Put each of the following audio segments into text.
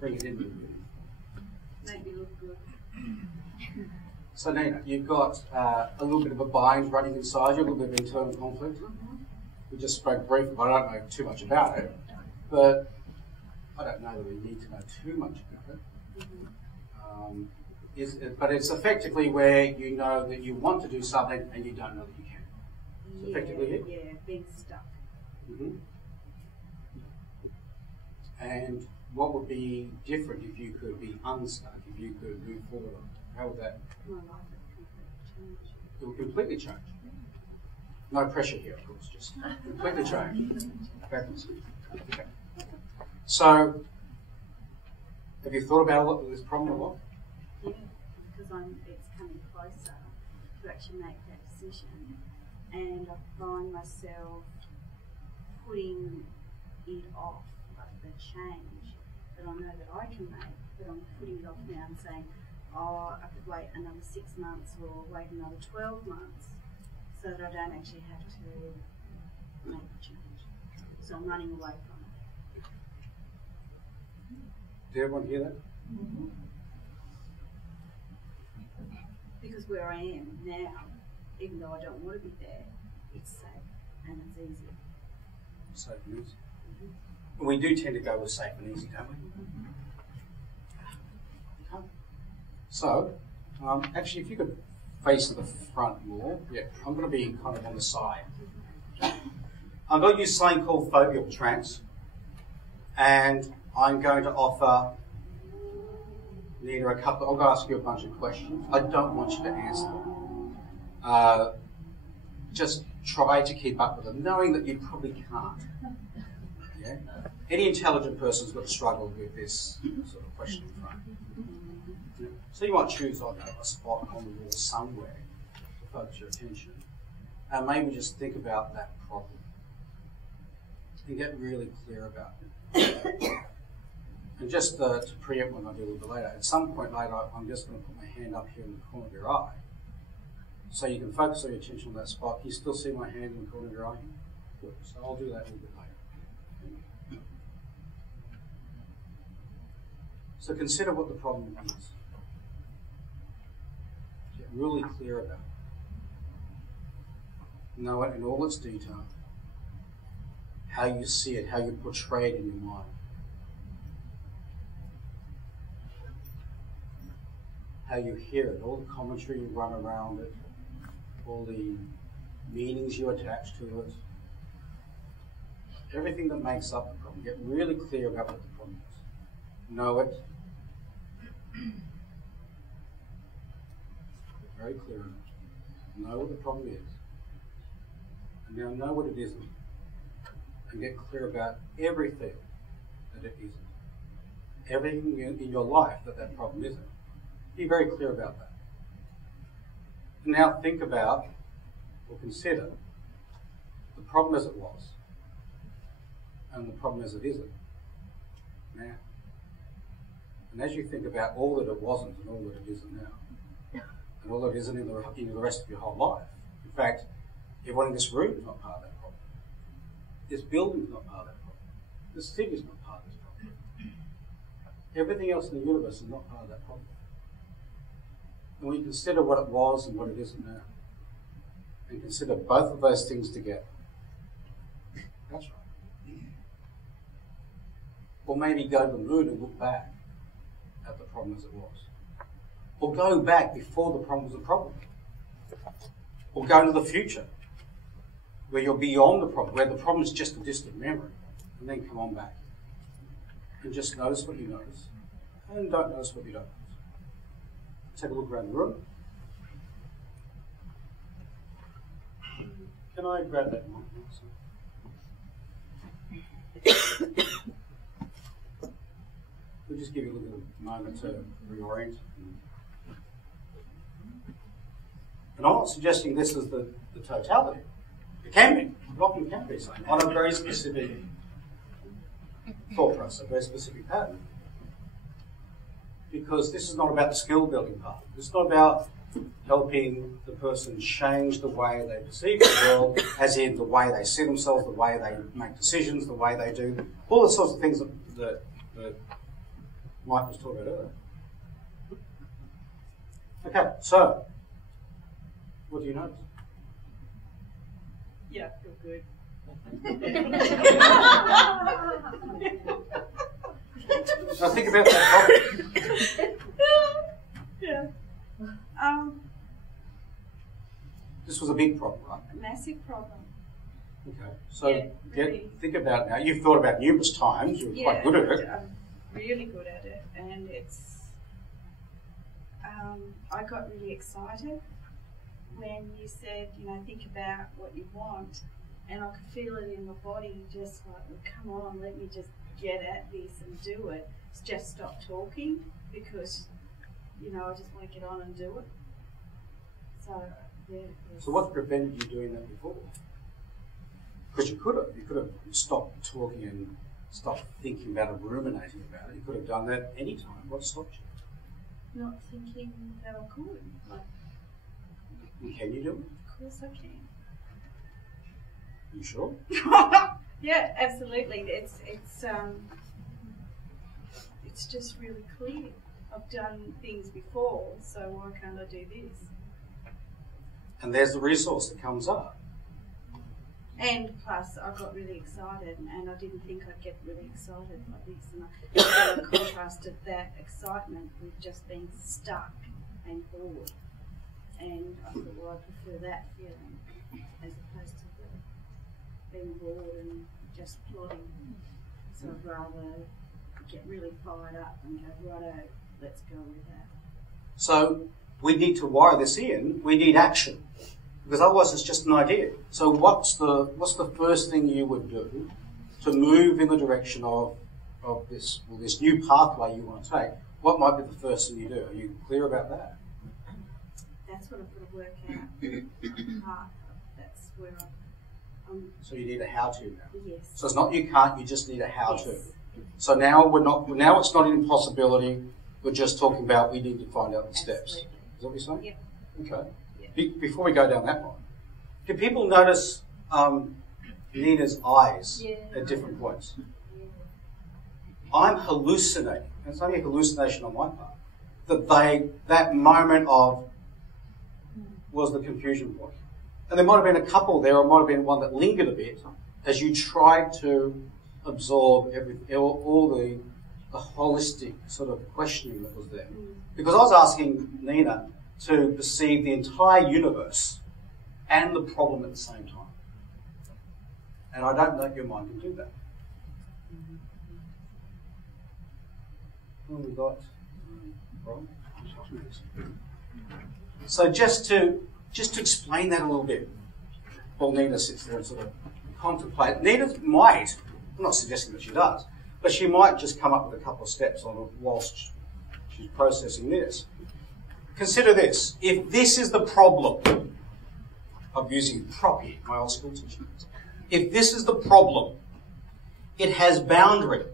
Bring it in. Make me look good. So Nina, you've got a little bit of a bind running inside you, a little bit of internal conflict. We just spoke briefly, but I don't know too much about it. But I don't know that we need to know too much about it. But it's effectively where you know that you want to do something and you don't know that you can. It's effectively it? Yeah, being stuck. And what would be different if you could be unstuck, if you could move forward? How would that? My life would completely change. It would completely change. No pressure here, of course, just completely change. Okay. So, have you thought about this problem a lot? Yeah, because it's coming closer to actually make that decision, and I find myself putting it off, like the change that I know that I can make, but I'm putting it off now and saying, oh, I could wait another 6 months or wait another 12 months so that I don't actually have to make the change. So I'm running away from it. Did everyone hear that? Because where I am now, even though I don't want to be there, it's safe and it's easy. Safe and easy. We do tend to go with safe and easy, don't we? Okay. So, actually, if you could face the front more, yeah, I'm going to be kind of on the side. I'm going to use something called foveal trance, and I'm going to offer Nina I'm going to ask you a bunch of questions. I don't want you to answer them. Just try to keep up with them, knowing that you probably can't. Yeah? Any intelligent person's got to struggle with this sort of question in front. Yeah? So you might choose a spot on the wall somewhere to focus your attention, and maybe just think about that problem and get really clear about it. And just to preempt what I'll do a little bit later, at some point later, I'm just going to put my hand up here in the corner of your eye. So you can focus all your attention on that spot. Can you still see my hand in the corner of your eye? Good. So I'll do that a little bit later. So consider what the problem is. Get really clear about it. Know it in all its detail. How you see it, how you portray it in your mind. How you hear it, all the commentary you run around it, all the meanings you attach to it, everything that makes up the problem. Get really clear about what the problem is. Know it. Get very clear on it. Know what the problem is. And now know what it isn't. And get clear about everything that it isn't. Everything in your life that problem isn't. Be very clear about that. And now think about or consider the problem as it was and the problem as it isn't now. And as you think about all that it wasn't and all that it isn't now, and all that it isn't in the rest of your whole life. In fact, everyone in this room is not part of that problem. This building is not part of that problem. This city is not part of this problem. Everything else in the universe is not part of that problem. And when you consider what it was and what it isn't now, and consider both of those things together, that's right. Or maybe go to the moon and look back at the problem as it was. Or go back before the problem was a problem. Or go to the future, where you're beyond the problem, where the problem is just a distant memory, and then come on back. And just notice what you notice, and don't notice what you don't notice. Take a look around the room. Can I grab that mic? We'll just give you a little moment to reorient. And I'm not suggesting this is the totality. It can be. It often can be something on a very specific thought process, a very specific pattern. Because this is not about the skill building part. It's not about helping the person change the way they perceive the world, as in the way they see themselves, the way they make decisions, the way they do, all the sorts of things that Mike was talking about earlier. Okay, so, what do you notice? Yeah, I feel good. Now think about that problem. Yeah. This was a big problem, right? A massive problem. Okay, so Yeah, really. think about it now. You've thought about it numerous times. You're quite good at it. I'm really good at it, and it's. I got really excited when you said, think about what you want, and I could feel it in my body, just like, well, come on, let me just get at this and do it. Just stop talking, because, I just want to get on and do it. So, yeah. So what prevented you doing that before? Because you could have stopped talking and stopped thinking about it, ruminating about it. You could have done that any time. What stopped you? Not thinking that I could. Can you do it? Of course I can. You sure? Yeah, absolutely. It's just really clear. I've done things before, so why can't I do this? And there's the resource that comes up. And plus, I got really excited, and I didn't think I'd get really excited like this. And I contrasted that excitement with just being stuck and bored. And I thought, well, I prefer that feeling as opposed to being bored and just plodding. So I'd rather get really fired up and go, righto, let's go with that. So we need to wire this in. We need action, because otherwise it's just an idea. So what's the first thing you would do to move in the direction of this new pathway you want to take? What might be the first thing you do? Are you clear about that? That's what I've got to work out. That's where I'm. So you need a how-to now. Yes. So it's not you can't. You just need a how-to. Yes. So now Now it's not an impossibility. We're just talking about we need to find out the steps. Absolutely. Is that what you're saying? Yep. Okay. Yep. Before we go down that one, do people notice Nina's eyes at different points? Yeah. I'm hallucinating. It's only a hallucination on my part. That moment of was the confusion point. And there might have been a couple there, or might have been one that lingered a bit as you tried to absorb all the holistic sort of questioning that was there. Because I was asking Nina to perceive the entire universe and the problem at the same time. And I don't know if your mind can do that. What have we got? So just to explain that a little bit, while Nina sits there and sort of contemplate. Nina might, I'm not suggesting that she does, but she might just come up with a couple of steps on it whilst she's processing this. Consider this. If this is the problem of using prop here, my old school teacher, if this is the problem, it has boundary.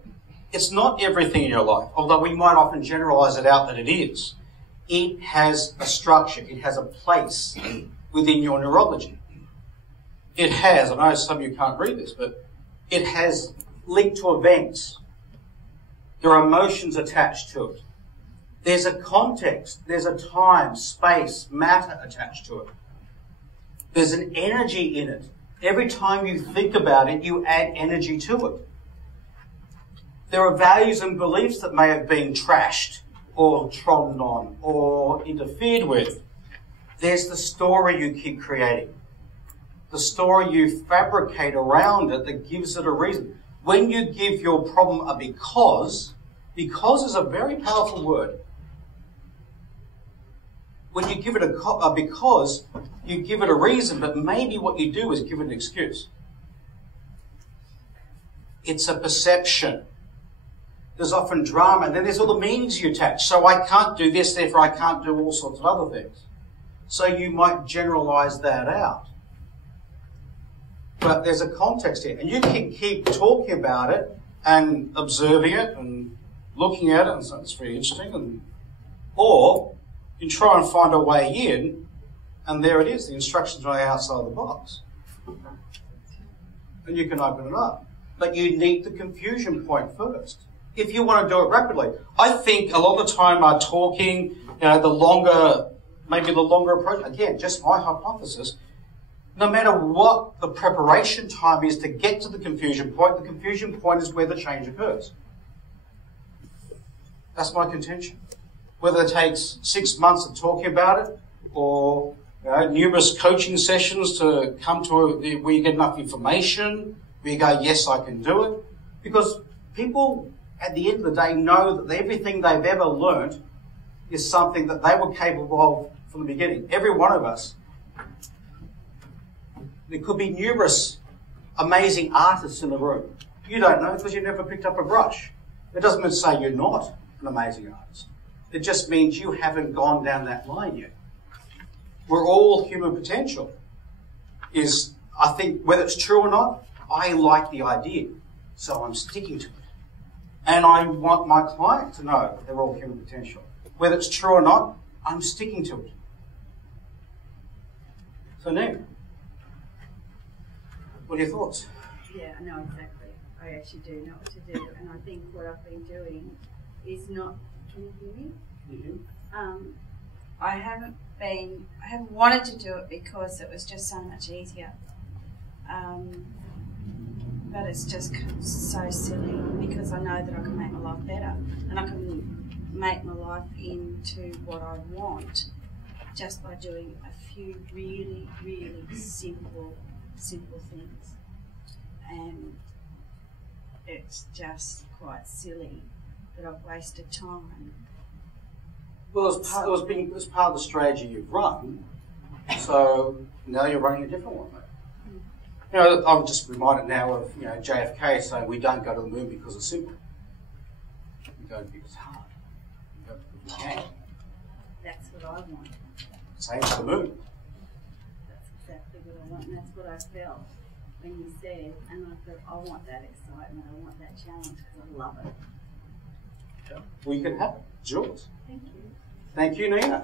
It's not everything in your life, although we might often generalise it out that it is. It has a structure. It has a place within your neurology. It has, I know some of you can't read this, but it has linked to events. There are emotions attached to it. There's a context. There's a time, space, matter attached to it. There's an energy in it. Every time you think about it, you add energy to it. There are values and beliefs that may have been trashed or trodden on or interfered with. There's the story you keep creating. The story you fabricate around it that gives it a reason. When you give your problem a because is a very powerful word. When you give it a because, you give it a reason, but maybe what you do is give it an excuse. It's a perception. There's often drama, and then there's all the meanings you attach. So I can't do this, therefore I can't do all sorts of other things. So you might generalise that out. But there's a context here. And you can keep talking about it and observing it and looking at it and saying, it's very interesting. Or you can try and find a way in, and there it is. The instructions are on the outside of the box. And you can open it up. But you need the confusion point first. if you want to do it rapidly. I think a lot of the time talking, the longer approach, again, just my hypothesis, no matter what the preparation time is to get to the confusion point is where the change occurs. That's my contention. Whether it takes 6 months of talking about it or numerous coaching sessions to come to where you get enough information, where you go, yes, I can do it. Because people, at the end of the day, know that everything they've ever learnt is something that they were capable of from the beginning. Every one of us. There could be numerous amazing artists in the room. You don't know because you never picked up a brush. It doesn't mean to say you're not an amazing artist. It just means you haven't gone down that line yet. We're all human potential. I think, whether it's true or not, I like the idea. So I'm sticking to it. And I want my client to know that they're all human potential. Whether it's true or not, I'm sticking to it. So now, what are your thoughts? Yeah, I know exactly. I actually do know what to do. And I think what I've been doing is not... Can you hear me? Mm-hmm. I haven't wanted to do it because it was just so much easier. But it's just so silly because I know that I can make my life better and I can make my life into what I want just by doing a few really, really simple things. And it's just quite silly that I've wasted time. Well, it was part of the strategy you've run, so now you're running a different one. I'm just reminded now of JFK saying we don't go to the moon because it's simple. We go because it's hard. We go because we can. That's what I want. Same as the moon. That's exactly what I want, and that's what I felt when you said, and I thought, I want that excitement, I want that challenge because I love it. Yeah. Well, you can have it. It's yours. Thank you. Thank you, Nina.